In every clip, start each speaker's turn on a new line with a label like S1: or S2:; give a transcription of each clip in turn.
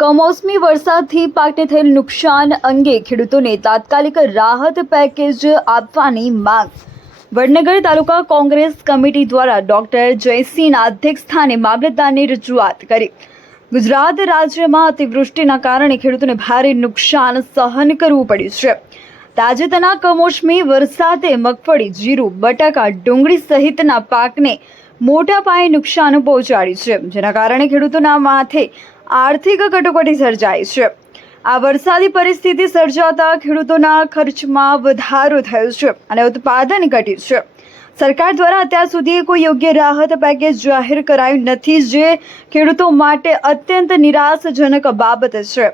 S1: કમોસમી વરસાદથી પાકને થયેલ નુકસાન અંગે ખેડૂતોને તાત્કાલિક રાહત પેકેજ આપવાની માંગ. વડનગર તાલુકા કોંગ્રેસ કમિટી દ્વારા ડોક્ટર જયસિંહના અધ્યક્ષસ્થાને મામલતદારને રજૂઆત કરી. ગુજરાત રાજ્યમાં અતિવૃષ્ટિના કારણે ખેડૂતોને ભારે નુકસાન સહન કરવું પડ્યું છે. તાજેતરના કમોસમી વરસાદે મગફળી, જીરું, બટાકા, ડુંગળી સહિતના પાકને મોટા પાયે નુકસાન પહોંચાડ્યું છે, જેના કારણે ખેડૂતોના માથે આર્થિક કટોકટી સર્જાઈ છે. આ વરસાદી પરિસ્થિતિ સર્જાતા ખેડૂતોના ખર્ચમાં વધારો થયો છે અને ઉત્પાદન ઘટ્યું છે. સરકાર દ્વારા અત્યાર સુધી કોઈ યોગ્ય રાહત પેકેજ જાહેર કરાયું નથી, જે ખેડૂતો માટે અત્યંત નિરાશજનક બાબત છે.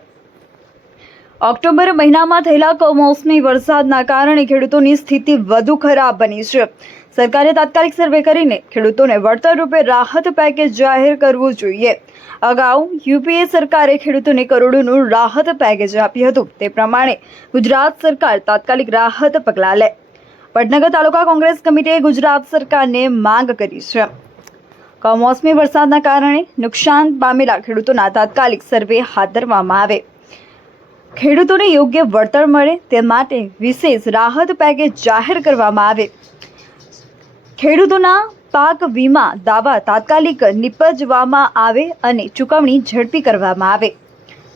S1: ઓક્ટોબર મહિનામાં થયેલા કમોસમી વરસાદના કારણે ખેડૂતોની સ્થિતિ વધુ ખરાબ બની છે. સરકારે તાત્કાલિક સર્વે કરીને ખેડૂતોને વળતર રૂપે રાહત પેકેજ જાહેર કરવું જોઈએ. અગાઉ યુપીએ સરકારે ખેડૂતોને કરોડોનું રાહત પેકેજ આપ્યું હતું. તે પ્રમાણે ગુજરાત સરકાર તાત્કાલિક રાહત પગલાં લે. વડનગર તાલુકા કોંગ્રેસ કમિટીએ ગુજરાત સરકારને માંગ કરી છે. કમોસમી વરસાદના કારણે નુકસાન પામેલા ખેડૂતોના તાત્કાલિક સર્વે હાથ ધરવામાં આવે. ખેડૂતોને યોગ્ય વળતર મળે તે માટે વિશેષ રાહત પેકેજ જાહેર કરવામાં આવે. ખેડૂતોના પાક વીમા દાવા તાત્કાલિક નિપજવામાં આવે અને ચૂકવણી ઝડપી કરવામાં આવે.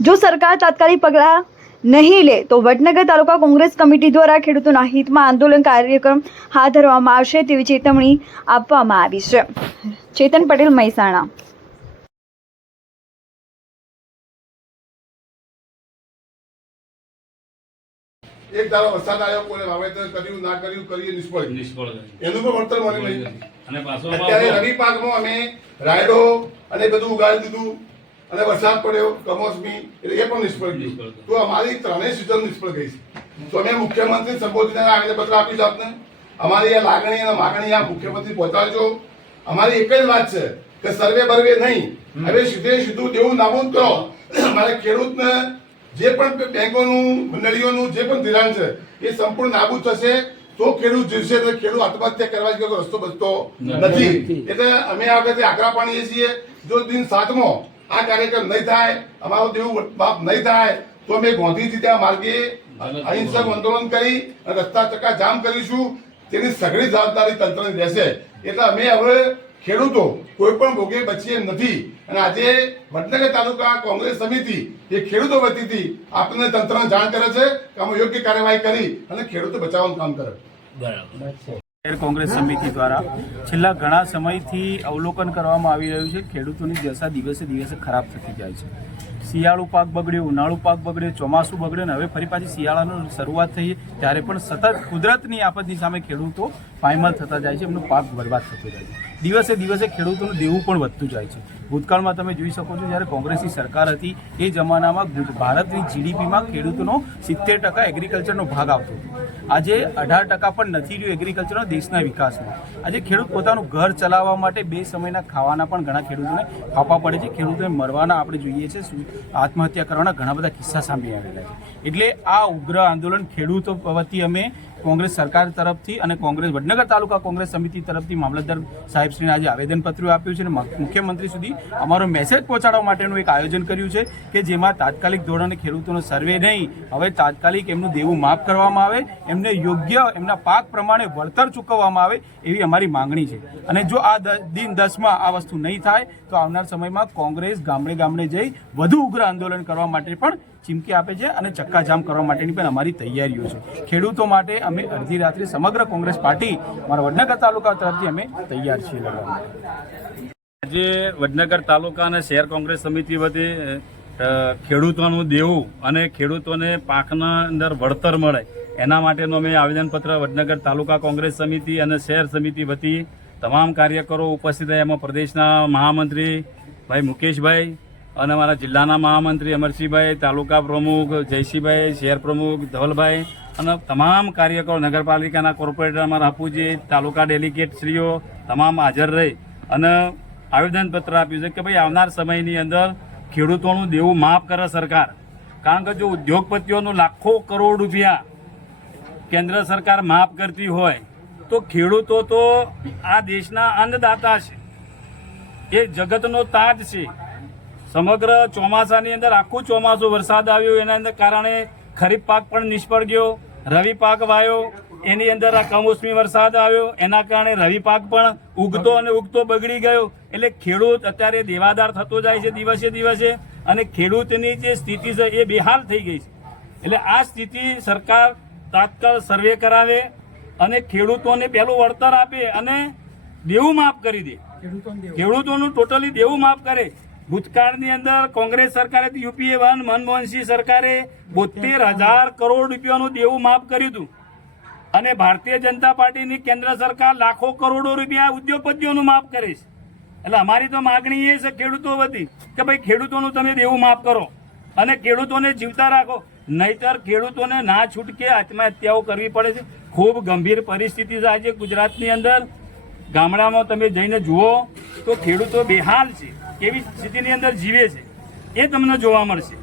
S1: જો સરકાર તાત્કાલિક પગલાં નહીં લે, તો વડનગર તાલુકા કોંગ્રેસ કમિટી દ્વારા ખેડૂતોના હિતમાં આંદોલન કાર્યક્રમ હાથ ધરવામાં આવશે તેવી ચેતવણી આપવામાં આવી છે. ચેતન પટેલ, મહેસાણા.
S2: એક ધારો વરસાદ આવ્યો કોઈને વાવેતર કર્યું ના કર્યું કરીએ નિષ્ફળ.
S3: નિષ્ફળ
S2: એનું પણ વળતર મળ્યું નહીં.
S3: અને પાછો
S2: અત્યારે રવિ પાકમાં અમે રાયડો અને બધું ઉગાડી દીધું અને વરસાદ પડ્યો કમોસમી એટલે એ પણ નિષ્ફળ ગયું. તો અમારી ત્રણેય સિઝન નિષ્ફળ ગઈ છે. તો અમે મુખ્યમંત્રી સંબોધીને આવેદનપત્ર આપીશું આપને અમારી આ લાગણી અને માગણી આ મુખ્યમંત્રી પહોંચાડજો. અમારી એક જ વાત છે કે સર્વે બર્વે નહીં. હવે સીધે સીધું દેવું નાબૂદ કરો. મારે ખેડૂતને જે પણ બેંકોનું મંડળીઓનું જે પણ ધિરાણ છે એ સંપૂર્ણ નાબૂદ થશે. તો ખેડૂત જીવશે એટલે ખેડૂત આત્મહત્યા કરવા જેવો રસ્તો બચતો નથી. એટલે અમે આ વખતે આગ્રહ પાણીએ છીએ જો દિન સાતમો આ કાર્યક્રમ નહીં થાય અમારો દેવું બાપ નહીં થાય તો અમે ગોંધીથી ત્યાં માર્ગે અહિંસક આંદોલન કરી રસ્તા ચક્કા જામ કરીશું. તેની સઘળી જવાબદારી તંત્રની રહેશે. એટલે અમે હવે ખેડૂતો કોઈ પણ ભોગે બચીએ નથી. અને આજે વડનગર તાલુકા કોંગ્રેસ સમિતિ એ ખેડૂતો વતીથી આપણને તંત્રને જાણ કરે છે કે અમે યોગ્ય કાર્યવાહી કરી અને ખેડૂતો બચાવવાનું કામ કરે.
S3: બરાબર
S4: શહેર કોંગ્રેસ સમિતિ દ્વારા છેલ્લા ઘણા સમયથી અવલોકન કરવામાં આવી રહ્યું છે, ખેડૂતોની દશા દિવસે દિવસે ખરાબ થતી જાય છે. શિયાળુ પાક બગડ્યો ઉનાળુ પાક બગડ્યો ચોમાસું બગડ્યો અને હવે ફરી પાછી શિયાળાનો શરૂઆત થઈ ત્યારે પણ સતત કુદરતની આફતની સામે ખેડૂતો પાયમાલ થતા જાય છે, એમનો પાક બરબાદ થતો જાય છે. દિવસે દિવસે ખેડૂતોનું દેવું પણ વધતું જાય છે. ભૂતકાળમાં તમે જોઈ શકો છો, જ્યારે કોંગ્રેસની સરકાર હતી, એ જમાનામાં ભારતની જીડીપીમાં ખેડૂતોનો સિત્તેર ટકા એગ્રીકલ્ચરનો ભાગ આવતો હતો. આજે અઢાર ટકા પણ નથી રહ્યું એગ્રીકલ્ચરનો દેશના વિકાસમાં. આજે ખેડૂત પોતાનું ઘર ચલાવવા માટે બે સમયના ખાવાના પણ ઘણા ખેડૂતોને ફાફા પડે છે. ખેડૂતોને મરવાના આપણે જોઈએ છે આત્મહત્યા કરવાના ઘણા બધા કિસ્સા સામે આવેલા છે. એટલે આ ઉગ્ર આંદોલન ખેડૂતો વતી અમે કોંગ્રેસ સરકાર તરફથી અને કોંગ્રેસ વડનગર તાલુકા કોંગ્રેસ સમિતિ તરફથી મામલતદાર સાહેબશ્રીને આજે આવેદનપત્ર આપ્યું છે અને મુખ્યમંત્રી સુધી અમારો મેસેજ પહોંચાડવા માટેનું એક આયોજન કર્યું છે કે જેમાં તાત્કાલિક ધોરણે ખેડૂતોનો સર્વે નહીં, હવે તાત્કાલિક એમનું દેવું માફ કરવામાં આવે, એમને યોગ્ય, એમના પાક પ્રમાણે વળતર ચૂકવવામાં આવે એવી અમારી માંગણી છે. અને જો આ દિન દસમાં આ વસ્તુ નહીં થાય, તો આવનાર સમયમાં કોંગ્રેસ ગામડે ગામડે જઈ વધુ ઉગ્ર આંદોલન કરવા માટે પણ ચીમકી આપે છે અને ચક્કાજામ કરવા માટેની પણ અમારી તૈયારીઓ છે. ખેડૂતો માટે અમે અડધી રાત્રે સમગ્ર કોંગ્રેસ પાર્ટી અમારા વડનગર તાલુકા તરફથી અમે તૈયાર છીએ.
S3: આજે વડનગર તાલુકા અને શહેર કોંગ્રેસ સમિતિ વતી ખેડૂતોનું દેવું અને ખેડૂતોને પાકના અંદર વળતર મળે, એના માટેનું અમે આવેદનપત્ર વડનગર તાલુકા કોંગ્રેસ સમિતિ અને શહેર સમિતિ વતી તમામ કાર્યકરો ઉપસ્થિત રહ્યા. એમાં પ્રદેશના મહામંત્રી ભાઈ મુકેશભાઈ અને અમારા જિલ્લાના મહામંત્રી અમરસિંહભાઈ, તાલુકા પ્રમુખ જયસિંહભાઈ, શહેર પ્રમુખ ધવલભાઈ અને તમામ કાર્યકરો, નગરપાલિકાના કોર્પોરેટર અમારા હાપુજી, તાલુકા ડેલિગેટશ્રીઓ તમામ હાજર રહી અને આવેદનપત્ર આપ્યું છે કે ભાઈ આવનાર સમયની અંદર ખેડૂતોનું દેવું માફ કરે સરકાર. કારણ કે જો ઉદ્યોગપતિઓનું લાખો કરોડ રૂપિયા કેન્દ્ર સરકાર માફ કરતી હોય, તો ખેડૂતો તો આ દેશના અન્નદાતા છે. એ જગતનો તાજ છે. સમગ્ર ચોમાસાની અંદર આખું ચોમાસું વરસાદ આવ્યો એના અંદર કારણે ખરીફ પાક પણ નિષ્ફળ ગયો રવિ પાક વાયો એની અંદર આ કમોસમી વરસાદ આવ્યો એના કારણે રવિ પાક પણ ઉગતો અને ઉગતો બગડી ગયો. એટલે ખેડૂત અત્યારે દેવાદાર થતો જાય છે દિવસે દિવસે અને ખેડૂતની જે સ્થિતિ છે એ બેહાલ થઈ ગઈ છે. એટલે આ સ્થિતિ સરકાર તાત્કાળ સર્વે કરાવે અને ખેડૂતોને પહેલું વળતર આપે અને દેવું માફ કરી દે. ખેડૂતોનું ટોટલી દેવું માફ કરે. ભૂતકાળની અંદર કોંગ્રેસ સરકારે યુપીએ વન, મનમોહનસિંહ સરકારે બોતેર હજાર કરોડ રૂપિયાનું દેવું માફ કર્યું હતું. અને ભારતીય જનતા પાર્ટીની કેન્દ્ર સરકાર લાખો કરોડો રૂપિયા ઉદ્યોગપતિઓનું માફ કરે છે. એટલે અમારી તો માગણી એ છે ખેડૂતો વતી કે ભાઈ ખેડૂતોનું તમે દેવું માફ કરો અને ખેડૂતોને જીવતા રાખો. નહીતર ખેડૂતોને ના છૂટકે આત્મહત્યાઓ કરવી પડે છે. ખૂબ ગંભીર પરિસ્થિતિ છે આજે ગુજરાતની અંદર. ગામડામાં તમે જઈને જુઓ તો ખેડૂતો બેહાલ છે. કેવી સ્થિતિની અંદર જીવે છે એ તમને જોવા મળશે.